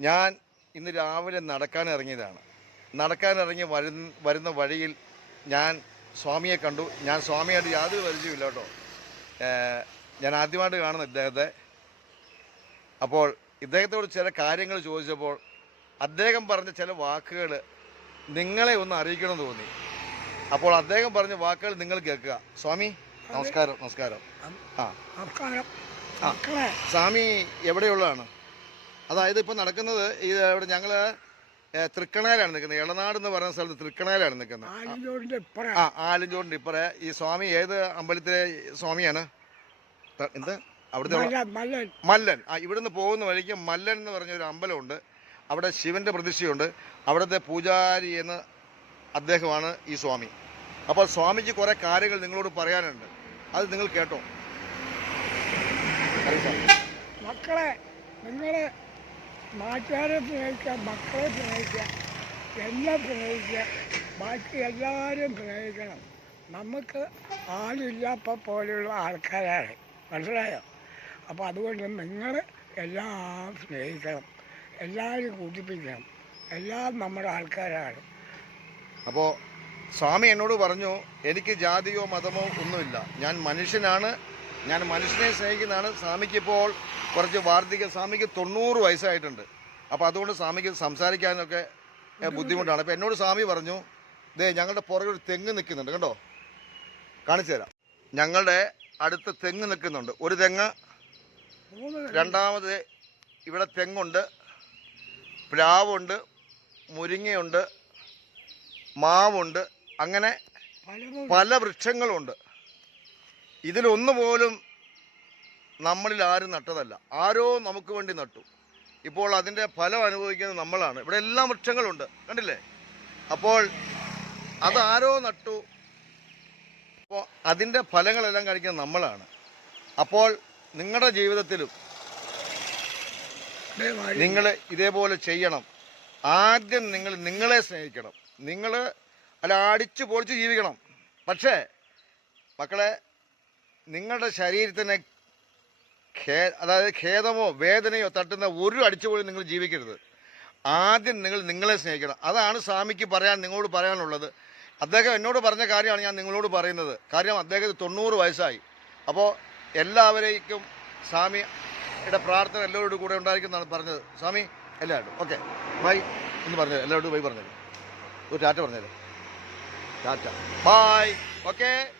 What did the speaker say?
ഞാൻ ഇന്ന് രാവിലെ നടക്കാൻ ഇറങ്ങിയതാണ് നടക്കാൻ ഇറങ്ങി വരുന്ന വരുന്ന വഴിയിൽ ഞാൻ സ്വാമിയെ കണ്ടു. ഞാൻ സ്വാമിയായിട്ട് യാതൊരു പരിചയമില്ല കേട്ടോ. ഞാൻ ആദ്യമായിട്ട് കാണുന്ന ഇദ്ദേഹത്തെ. അപ്പോൾ ഇദ്ദേഹത്തോട് ചില കാര്യങ്ങൾ ചോദിച്ചപ്പോൾ അദ്ദേഹം പറഞ്ഞ ചില വാക്കുകൾ നിങ്ങളെ ഒന്ന് അറിയിക്കണമെന്ന് തോന്നി. അപ്പോൾ അദ്ദേഹം പറഞ്ഞ വാക്കുകൾ നിങ്ങൾ കേൾക്കുക. സ്വാമി നമസ്കാരം നമസ്കാരം. ആ. സ്വാമി എവിടെയുള്ളതാണ്? അതായത് ഇപ്പോൾ നടക്കുന്നത് ഈ ഇവിടെ ഞങ്ങൾ തൃക്കണയിലാണ് നിൽക്കുന്നത്. ഇളനാട് എന്ന് പറയുന്ന സ്ഥലത്ത് തൃക്കണയിലാണ് നിൽക്കുന്നത്. ആ ആലിഞ്ചോടിന്റെ ഇപ്പറേ. ഈ സ്വാമി ഏത് അമ്പലത്തിലെ സ്വാമിയാണ്? എന്ത്? അവിടുത്തെ മല്ലൻ ആ ഇവിടുന്ന് പോകുന്ന വഴിക്ക് മല്ലൻ എന്ന് പറഞ്ഞ ഒരു അമ്പലമുണ്ട്. അവിടെ ശിവന്റെ പ്രതിഷ്ഠയുണ്ട്. അവിടുത്തെ പൂജാരി എന്ന് അദ്ദേഹമാണ് ഈ സ്വാമി. അപ്പോൾ സ്വാമിക്ക് കുറേ കാര്യങ്ങൾ നിങ്ങളോട് പറയാനുണ്ട്. അത് നിങ്ങൾ കേട്ടോ. മക്കളെ നിങ്ങൾ നാട്ടുകാരെ സ്നേഹിക്കുക മക്കളെ സ്നേഹിക്കുക എന്നെ സ്നേഹിക്കുക ബാക്കി എല്ലാവരും സ്നേഹിക്കണം നമുക്ക് ആളില്ലാത്ത പോലെയുള്ള ആൾക്കാരാണ്. മനസ്സിലായോ? അപ്പോൾ അതുകൊണ്ട് നിങ്ങൾ എല്ലാം സ്നേഹിക്കണം. എല്ലാവരും കൂട്ടിപ്പിക്കണം. എല്ലാം നമ്മുടെ ആൾക്കാരാണ്. അപ്പോൾ സ്വാമി എന്നോട് പറഞ്ഞു എനിക്ക് ജാതിയോ മതമോ ഒന്നുമില്ല. ഞാൻ മനുഷ്യനാണ്. ഞാൻ മനുഷ്യനെ സ്നേഹിക്കുന്നതാണ് സ്വാമിക്ക് ഇപ്പോൾ കുറച്ച് വാർദ്ധക്യ. സ്വാമിക്ക് തൊണ്ണൂറ് വയസ്സായിട്ടുണ്ട്. അപ്പോൾ അതുകൊണ്ട് സ്വാമിക്ക് സംസാരിക്കാനൊക്കെ ബുദ്ധിമുട്ടാണ്. അപ്പോൾ എന്നോട് സ്വാമി പറഞ്ഞു ദേ ഞങ്ങളുടെ പുറകെ ഒരു തെങ്ങ് നിൽക്കുന്നുണ്ട്. കണ്ടോ? കാണിച്ചു തരാം. ഞങ്ങളുടെ അടുത്ത് തെങ്ങ് നിൽക്കുന്നുണ്ട്. ഒരു തെങ്ങ് രണ്ടാമത് ഇവിടെ തെങ്ങുണ്ട് പ്ലാവുണ്ട് മുരിങ്ങയുണ്ട് മാവുണ്ട് അങ്ങനെ പല വൃക്ഷങ്ങളുണ്ട്. ഇതിലൊന്നു പോലും നമ്മളിൽ ആരും നട്ടതല്ല. ആരോ നമുക്ക് വേണ്ടി നട്ടു. ഇപ്പോൾ അതിന്റെ ഫലം അനുഭവിക്കുന്നത് നമ്മളാണ്. ഇവിടെ എല്ലാ വൃക്ഷങ്ങളുണ്ട്. കണ്ടില്ലേ? അപ്പോൾ അതാരോ നട്ടു. അപ്പോൾ അതിന്റെ ഫലങ്ങളെല്ലാം കഴിക്കുന്നത് നമ്മളാണ്. അപ്പോൾ നിങ്ങളുടെ ജീവിതത്തിലും നിങ്ങൾ ഇതേപോലെ ചെയ്യണം. ആദ്യം നിങ്ങൾ നിങ്ങളെ സ്നേഹിക്കണം. നിങ്ങൾ അല്ല അടിച്ചു പൊളിച്ച് ജീവിക്കണം. പക്ഷേ മക്കളെ നിങ്ങളുടെ ശരീരത്തിന് അതായത് ഖേദമോ വേദനയോ തട്ടുന്ന ഒരു അടിച്ചുപോലും നിങ്ങൾ ജീവിക്കരുത്. ആദ്യം നിങ്ങൾ നിങ്ങളെ സ്നേഹിക്കണം. അതാണ് സ്വാമിക്ക് പറയാൻ നിങ്ങളോട് പറയാനുള്ളത്. അദ്ദേഹം എന്നോട് പറഞ്ഞ കാര്യമാണ് ഞാൻ നിങ്ങളോട് പറയുന്നത്. കാര്യം അദ്ദേഹത്തിന് തൊണ്ണൂറ് വയസ്സായി. അപ്പോൾ എല്ലാവരേക്കും സ്വാമിയുടെ പ്രാർത്ഥന എല്ലാവരോടും കൂടെ ഉണ്ടായിരിക്കുന്നതാണ് പറഞ്ഞത്. സ്വാമി എല്ലാവരും ഓക്കെ. ബൈ. എന്ന് പറഞ്ഞു എല്ലാവരോടും ബൈ പറഞ്ഞത് ഒരു ടാറ്റ പറഞ്ഞത് ടാറ്റ. ബൈ. ഓക്കെ.